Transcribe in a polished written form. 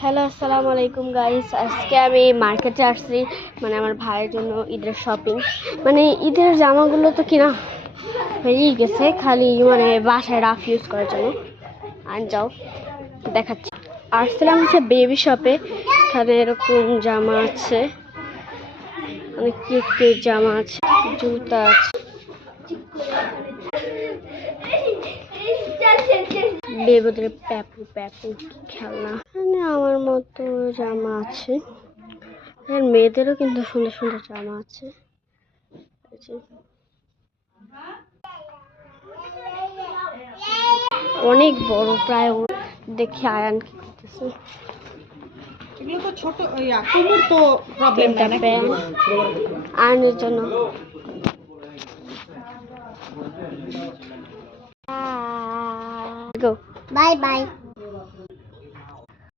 Hello, আসসালামু আলাইকুম guys. আজকে আমি মার্কেটে আসছি, মানে আমার ভাইয়ের জন্য ঈদের শপিং। মানে ঈদের জামাগুলো তো কিনা হয়েই গেছে, খালি মানে বাসায় রাফ ইউজ করার জন্য। আর যাও দেখাচ্ছি। আসছিলাম হচ্ছে বেবি শপে, এখানে এরকম জামা আছে, অনেক কিউট কিউট জামা আছে, জুতা আছে, বেবিদের প্যাপু প্যাপু খেলনা, এখানে আমার মতো জামা আছে। আর মেয়েদেরও কিন্তু সুন্দর সুন্দর জামা আছে। অনেক বড়, প্রায় দেখি আয়ান কি করতেছে। এগুলো তো ছোট কুমুর তো প্রবলেম না নাকি আয়নের জন্য। Bye bye.